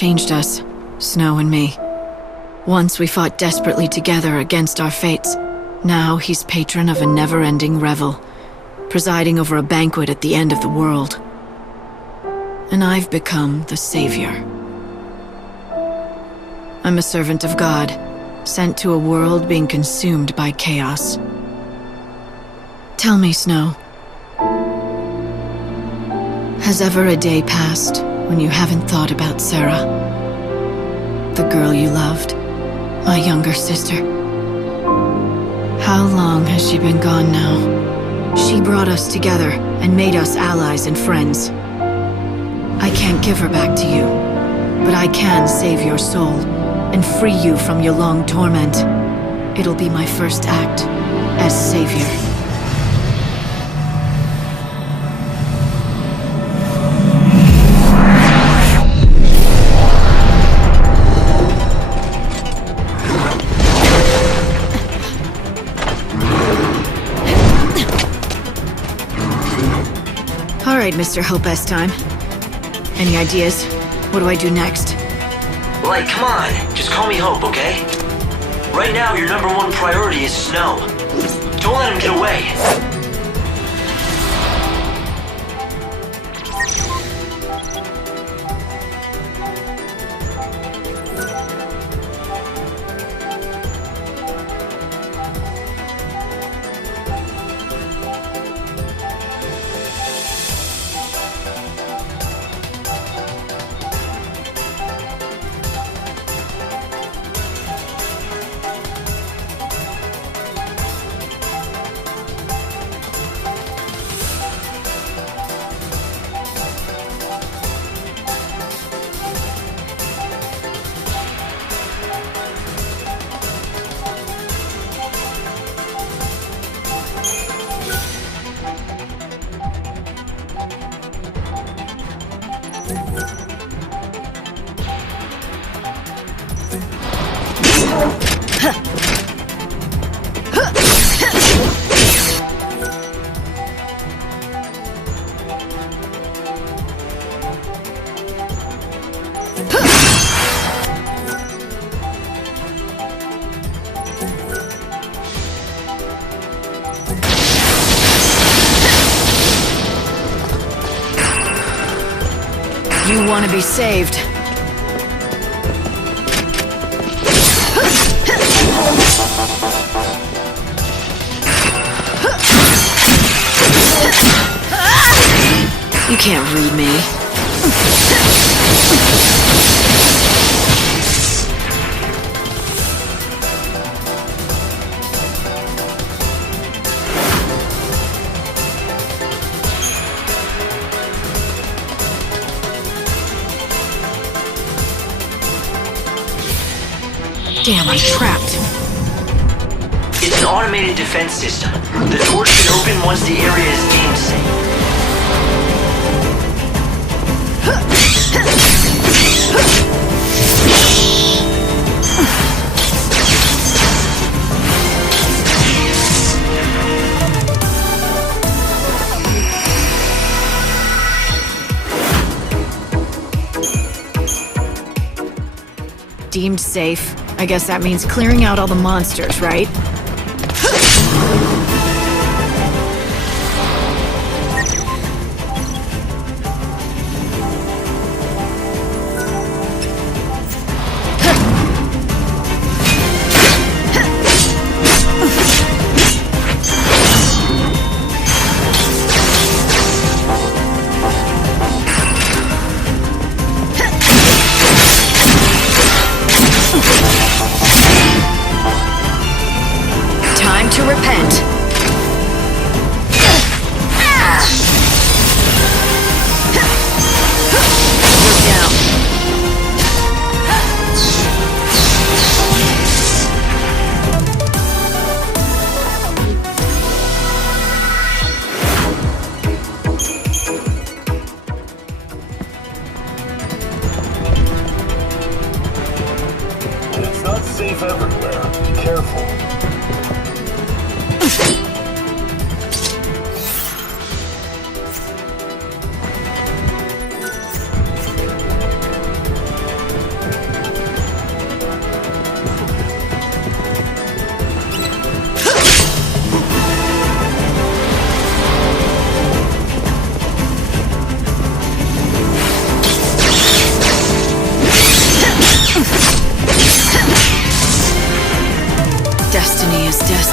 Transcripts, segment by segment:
changed us, Snow and me. Once we fought desperately together against our fates. Now he's patron of a never-ending revel, presiding over a banquet at the end of the world. And I've become the savior. I'm a servant of God, sent to a world being consumed by chaos. Tell me, Snow, has ever a day passed when you haven't thought about Sarah? The girl you loved, my younger sister. How long has she been gone now? She brought us together and made us allies and friends. I can't give her back to you, but I can save your soul and free you from your long torment. It'll be my first act as savior. Alright, Mr. Hope Time. Any ideas? What do I do next? Like, come on. Just call me Hope, okay? Right now, your number one priority is Snow. Don't let him get away. You want to be saved. You can't read me. Damn, I'm trapped. It's an automated defense system. The door should open once the area is deemed safe. Deemed safe. I guess that means clearing out all the monsters, right?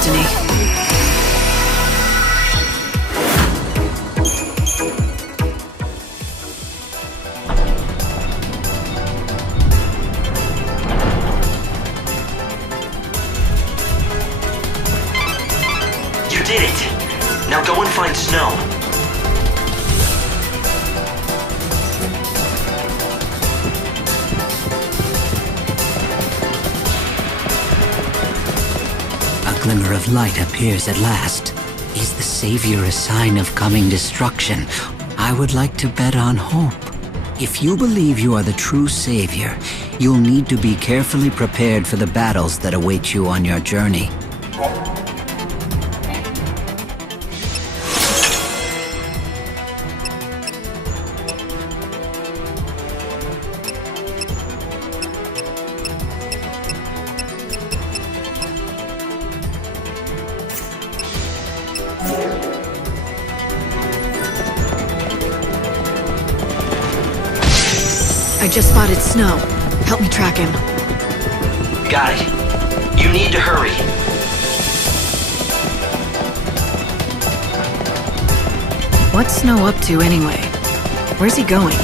destiny. You did it! Now go and find Snow. A glimmer of light appears at last. Is the savior a sign of coming destruction? I would like to bet on hope. If you believe you are the true savior, you'll need to be carefully prepared for the battles that await you on your journey. I just spotted Snow. Help me track him. Got it. You need to hurry. What's Snow up to anyway? Where's he going?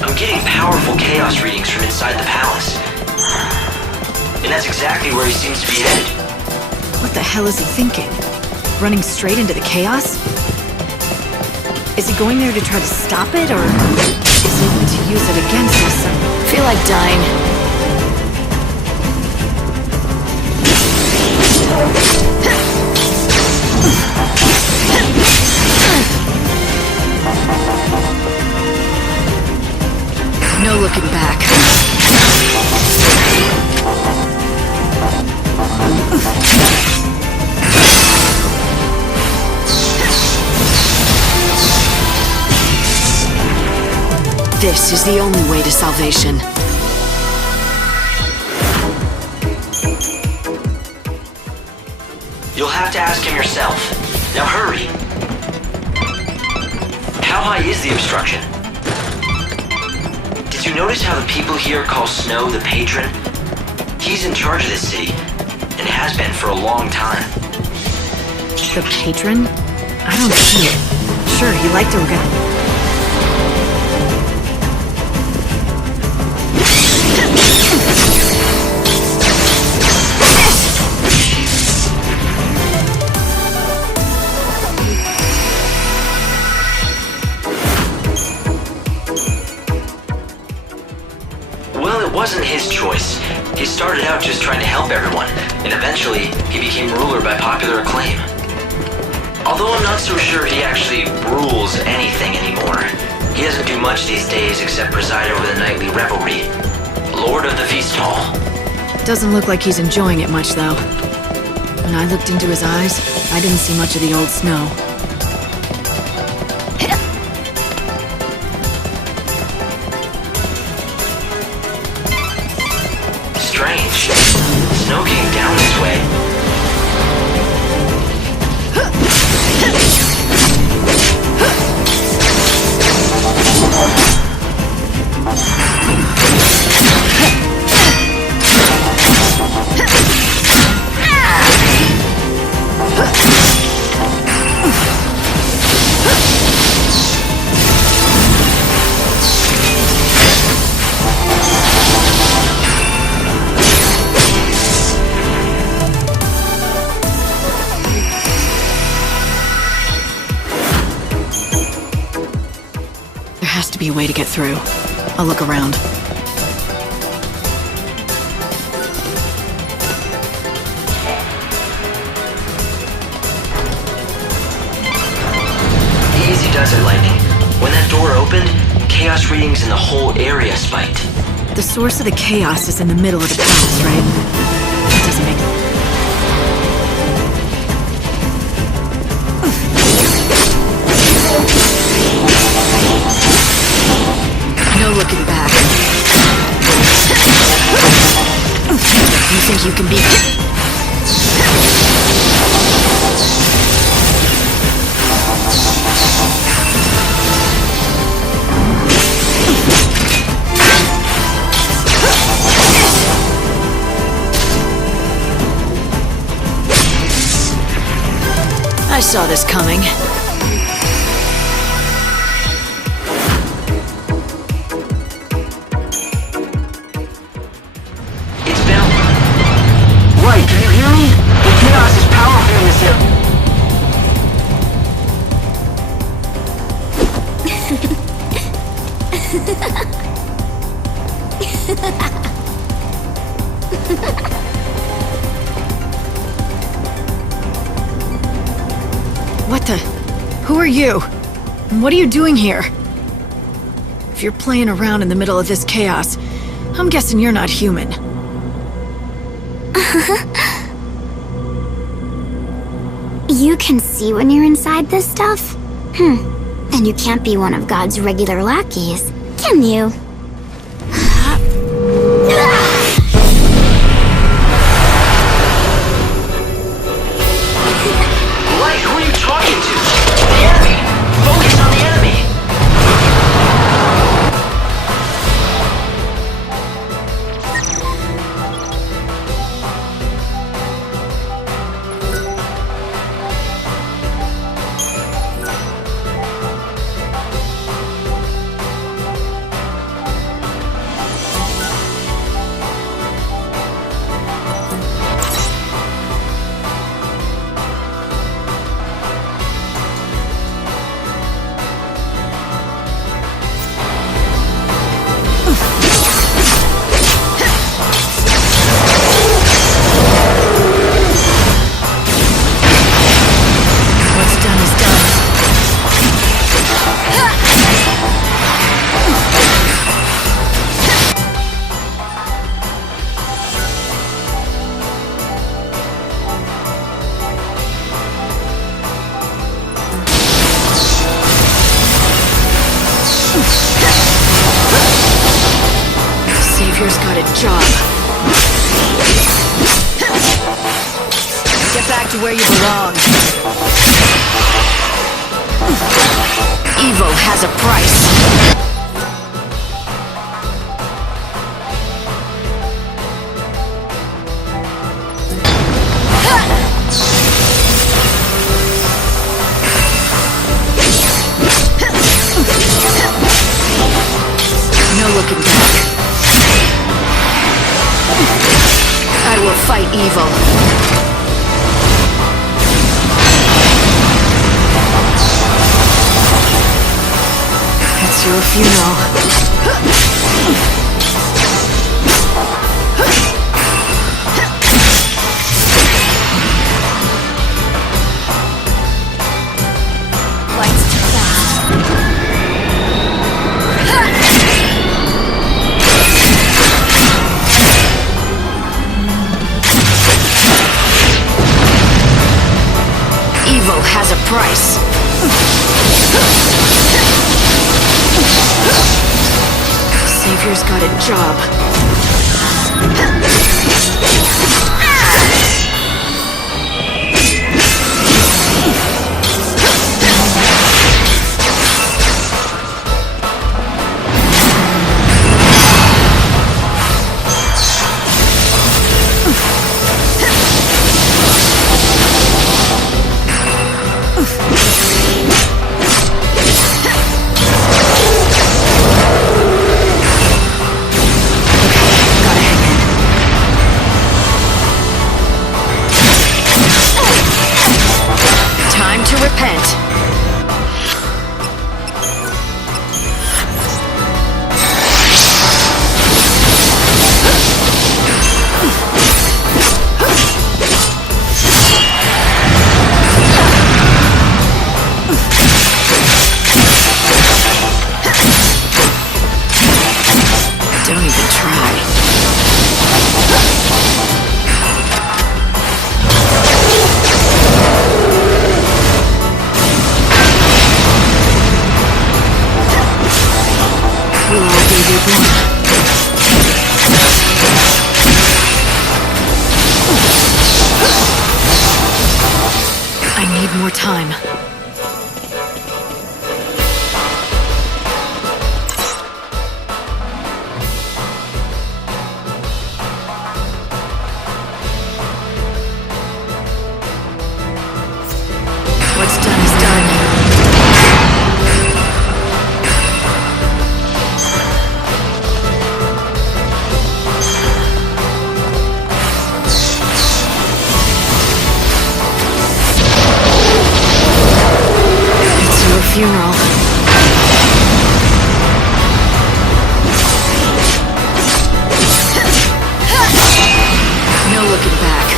I'm getting powerful chaos readings from inside the palace. And that's exactly where he seems to be headed. What the hell is he thinking? Running straight into the chaos? Is he going there to try to stop it, or is it to use it against us? I feel like dying. No looking back. This is the only way to salvation. You'll have to ask him yourself. Now hurry. How high is the obstruction? Did you notice how the people here call Snow the patron? He's in charge of this city, and has been for a long time. The patron? I don't see it. Sure, he liked to look at. It wasn't his choice. He started out just trying to help everyone, and eventually he became ruler by popular acclaim. Although I'm not so sure he actually rules anything anymore. He doesn't do much these days except preside over the nightly revelry. Lord of the Feast Hall. Doesn't look like he's enjoying it much, though. When I looked into his eyes, I didn't see much of the old Snow. Strange. Snow came down this way. Be a way to get through. I'll look around. Easy does it, Lightning. When that door opened, chaos readings in the whole area spiked. The source of the chaos is in the middle of the palace, right? That doesn't make sense. No looking back. You think you can beat me? saw this coming. It's Bell. Right, can you hear me? The chaos is powerful in this area. What the? Who are you? And what are you doing here? If you're playing around in the middle of this chaos, I'm guessing you're not human. You can see when you're inside this stuff? Then you can't be one of God's regular lackeys, can you? Light, who are you talking to? The enemy! Focus on the enemy! Savior's got a job. Get back to where you belong. Evil has a price. No looking back. I will fight evil. It's your funeral. Lights too fast. Evil has a price. Savior's got a job. I need more time. funeral. No looking back.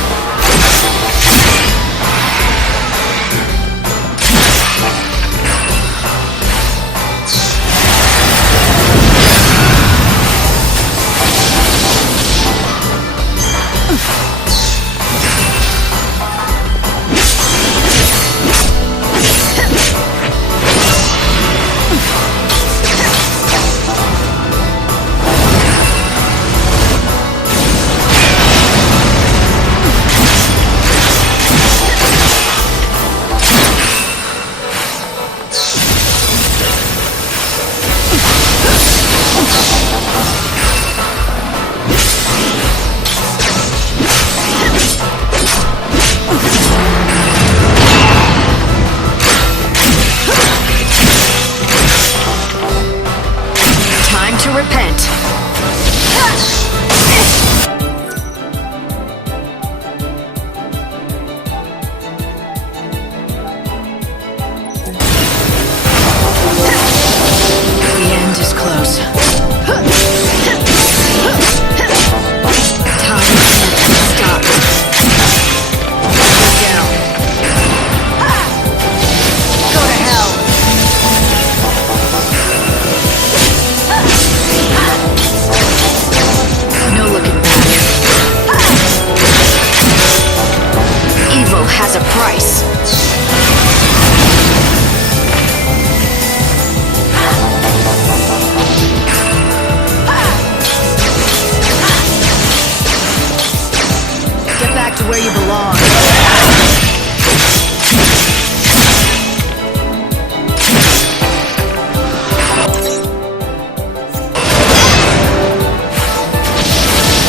Where you belong.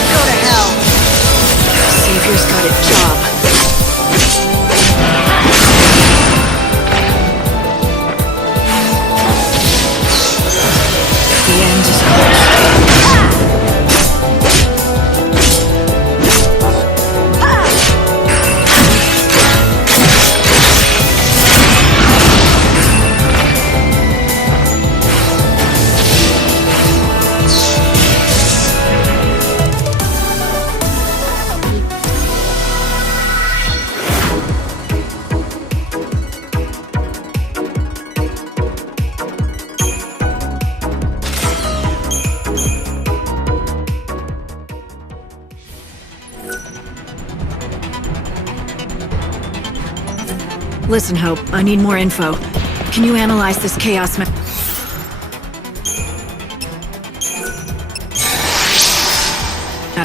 Go to hell. Savior's got a job. The end is close. Listen, Hope, I need more info. Can you analyze this chaos matter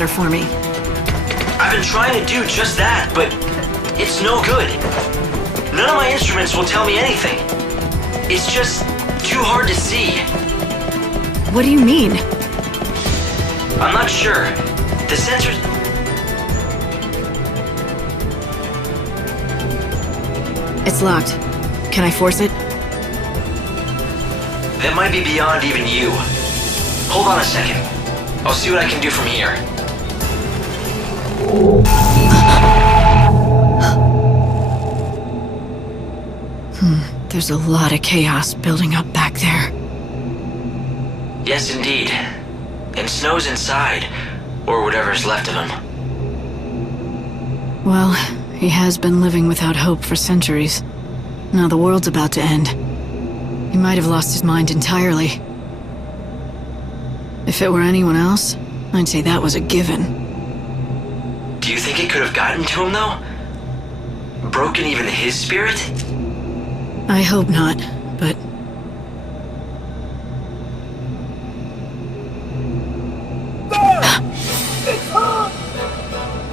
for me? I've been trying to do just that, but it's no good. None of my instruments will tell me anything. It's just too hard to see. What do you mean? I'm not sure. The sensors... It's locked. Can I force it? That might be beyond even you. Hold on a second. I'll see what I can do from here. There's a lot of chaos building up back there. Yes, indeed. And Snow's inside, or whatever's left of him. Well, he has been living without hope for centuries. Now the world's about to end. He might have lost his mind entirely. If it were anyone else, I'd say that was a given. Do you think it could have gotten to him, though? Broken even his spirit? I hope not, but...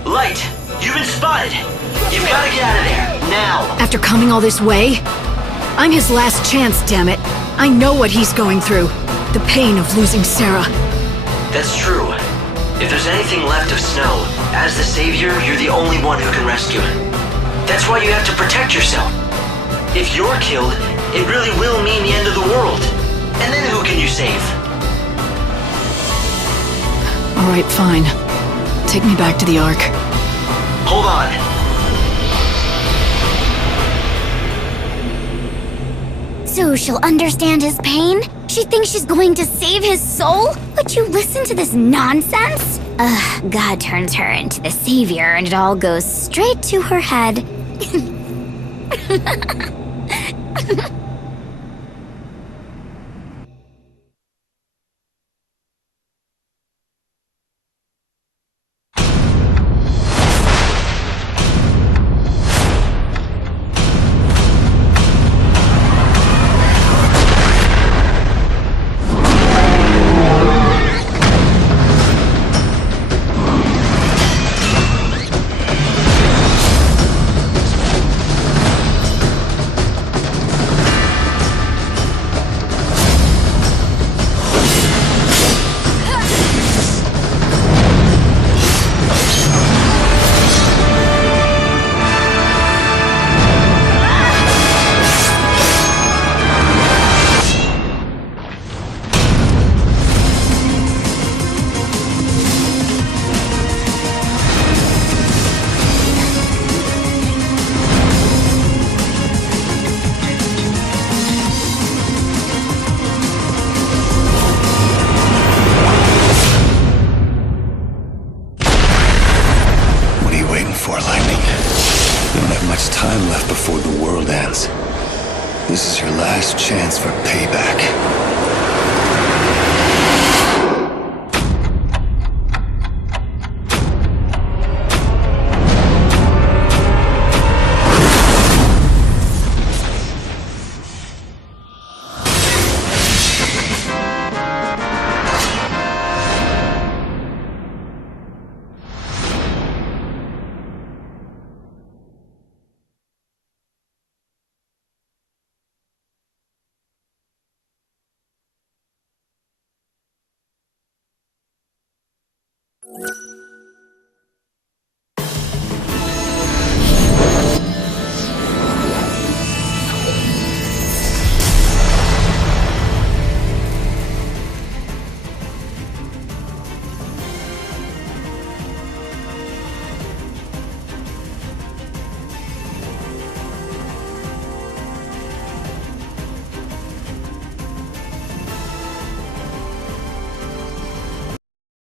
Light! You've been spotted! You've gotta get out of there, now! After coming all this way? I'm his last chance, damn it. I know what he's going through. The pain of losing Sarah. That's true. If there's anything left of Snow, as the savior, you're the only one who can rescue him. That's why you have to protect yourself. If you're killed, it really will mean the end of the world. And then who can you save? Alright, fine. Take me back to the Ark. Hold on. So she'll understand his pain? She thinks she's going to save his soul? Would you listen to this nonsense? God turns her into the savior and it all goes straight to her head. Time left before the world ends. This is your last chance for payback.